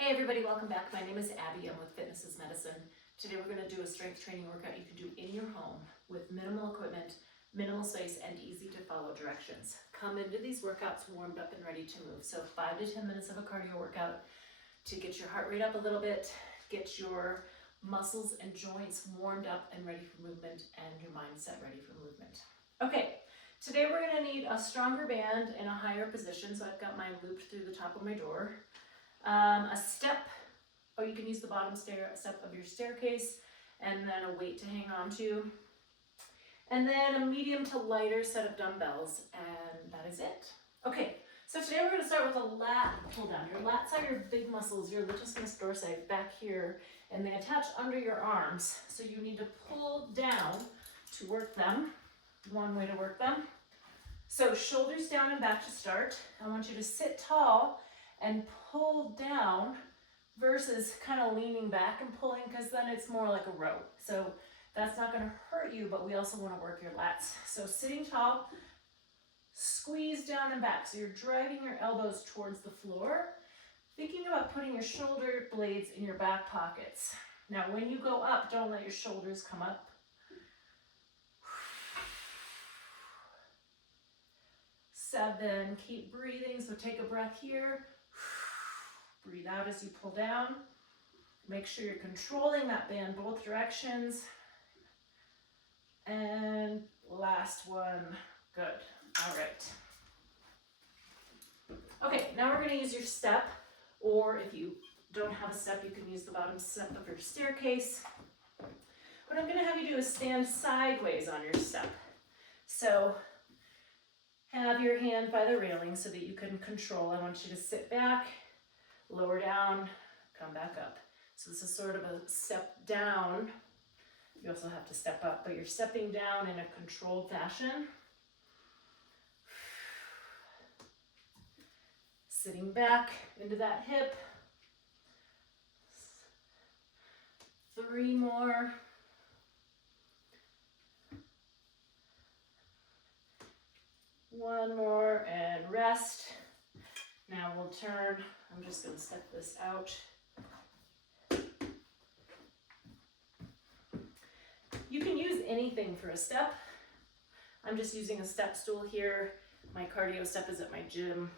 Hey everybody, welcome back. My name is Abby. I'm with Fitness is Medicine. Today we're going to do a strength training workout you can do in your home with minimal equipment, minimal space, and easy to follow directions. Come into these workouts warmed up and ready to move. So 5 to 10 minutes of a cardio workout to get your heart rate up a little bit, get your muscles and joints warmed up and ready for movement, and your mindset ready for movement. Okay, today we're going to need a stronger band in a higher position. So I've got mine looped through the top of my door. A step, or you can use the bottom step of your staircase, and then a weight to hang on to. And then a medium to lighter set of dumbbells, and that is it. Okay, so today we're going to start with a lat pull down. Your lats are your big muscles, your latissimus dorsi back here, and they attach under your arms. So you need to pull down to work them. One way to work them. So shoulders down and back to start. I want you to sit tall and pull down versus kind of leaning back and pulling, because then it's more like a row. So that's not going to hurt you, but we also want to work your lats. So sitting tall, squeeze down and back. So you're driving your elbows towards the floor, thinking about putting your shoulder blades in your back pockets. Now when you go up, don't let your shoulders come up. 7, keep breathing, so take a breath here. Breathe out as you pull down. Make sure you're controlling that band both directions. And last one, good. All right. Okay, now we're going to use your step, or if you don't have a step, you can use the bottom step of your staircase. What I'm going to have you do is stand sideways on your step. So have your hand by the railing so that you can control. I want you to sit back, lower down, come back up. So this is sort of a step down. You also have to step up, but you're stepping down in a controlled fashion. Sitting back into that hip. 3 more. One more and rest. Now we'll turn. I'm just going to step this out. You can use anything for a step. I'm just using a step stool here. My cardio step is at my gym.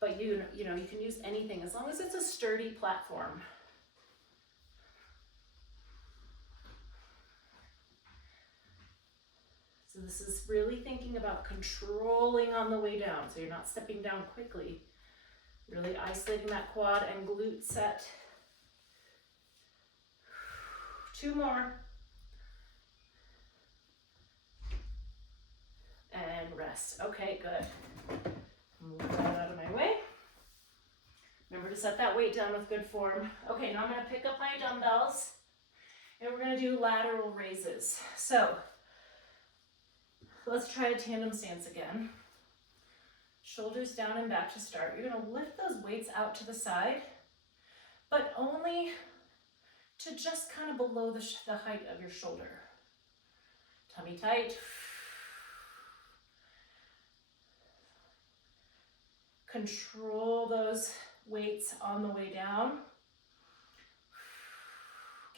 But you know, you can use anything as long as it's a sturdy platform. So this is really thinking about controlling on the way down, so you're not stepping down quickly. Really isolating that quad and glute set. 2 more. And rest. Okay, good. Move that out of my way. Remember to set that weight down with good form. Okay, now I'm going to pick up my dumbbells, and we're going to do lateral raises. So let's try a tandem stance again. Shoulders down and back to start. You're going to lift those weights out to the side, but only to just kind of below the height of your shoulder. Tummy tight. Control those weights on the way down.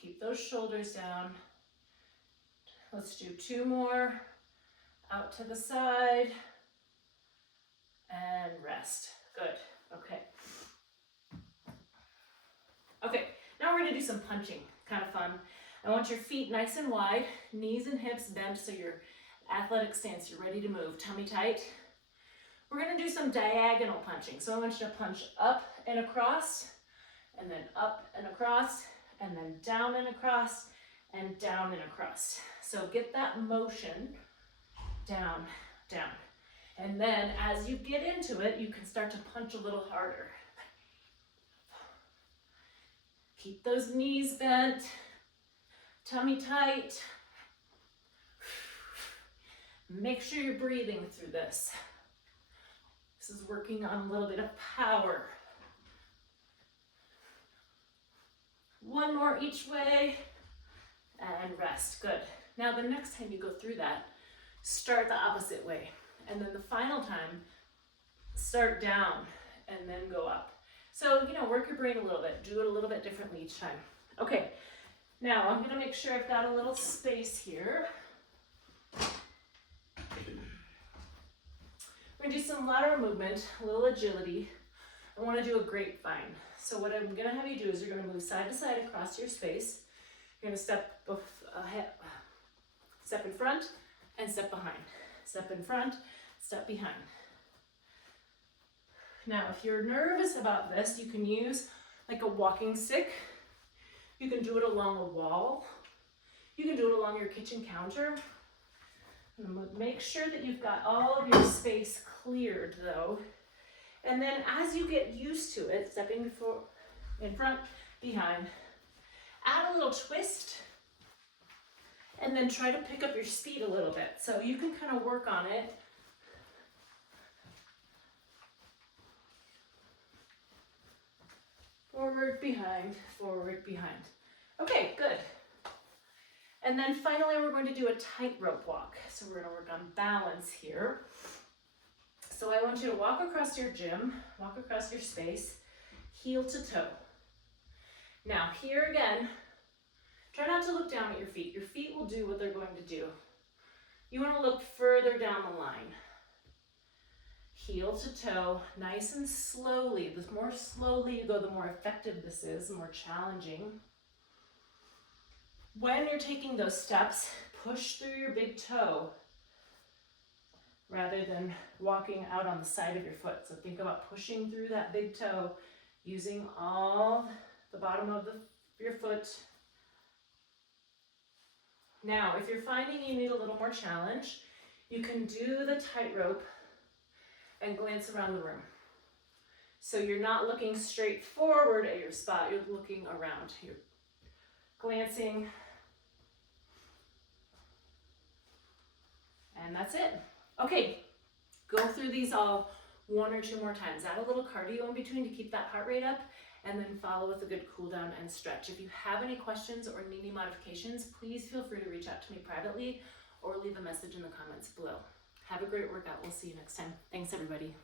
Keep those shoulders down. Let's do 2 more. Out to the side. And rest. Good. Okay. Okay, now we're going to do some punching. Kind of fun. I want your feet nice and wide, knees and hips bent so your athletic stance, you're ready to move. Tummy tight. We're going to do some diagonal punching. So I want you to punch up and across, and then up and across, and then down and across, and down and across. So get that motion down, down. And then as you get into it, you can start to punch a little harder. Keep those knees bent, tummy tight. Make sure you're breathing through this. This is working on a little bit of power. 1 more each way, and rest. Good. Now the next time you go through that, start the opposite way. And then the final time, start down and then go up. So, work your brain a little bit. Do it a little bit differently each time. Okay, now I'm gonna make sure I've got a little space here. We're gonna do some lateral movement, a little agility. I wanna do a grapevine. So what I'm gonna have you do is you're gonna move side to side across your space. You're gonna step ahead, step in front, and step behind. Step in front, step behind. Now, if you're nervous about this, you can use like a walking stick. You can do it along a wall. You can do it along your kitchen counter. Make sure that you've got all of your space cleared though. And then as you get used to it, stepping in front, behind, add a little twist, and then try to pick up your speed a little bit. So you can kind of work on it. Forward, behind, forward, behind. Okay, good. And then finally, we're going to do a tightrope walk. So we're gonna work on balance here. So I want you to walk across your gym, walk across your space, heel to toe. Now here again, try not to look down at your feet. Your feet will do what they're going to do. You wanna look further down the line. Heel to toe, nice and slowly. The more slowly you go, the more effective this is, the more challenging. When you're taking those steps, push through your big toe rather than walking out on the side of your foot. So think about pushing through that big toe, using all the bottom of your foot. Now, if you're finding you need a little more challenge, you can do the tightrope and glance around the room. So you're not looking straight forward at your spot, you're looking around. You're glancing. And that's it. Okay, go through these all 1 or 2 more times. Add a little cardio in between to keep that heart rate up, and then follow with a good cool down and stretch. If you have any questions or need any modifications, please feel free to reach out to me privately or leave a message in the comments below. Have a great workout. We'll see you next time. Thanks, everybody.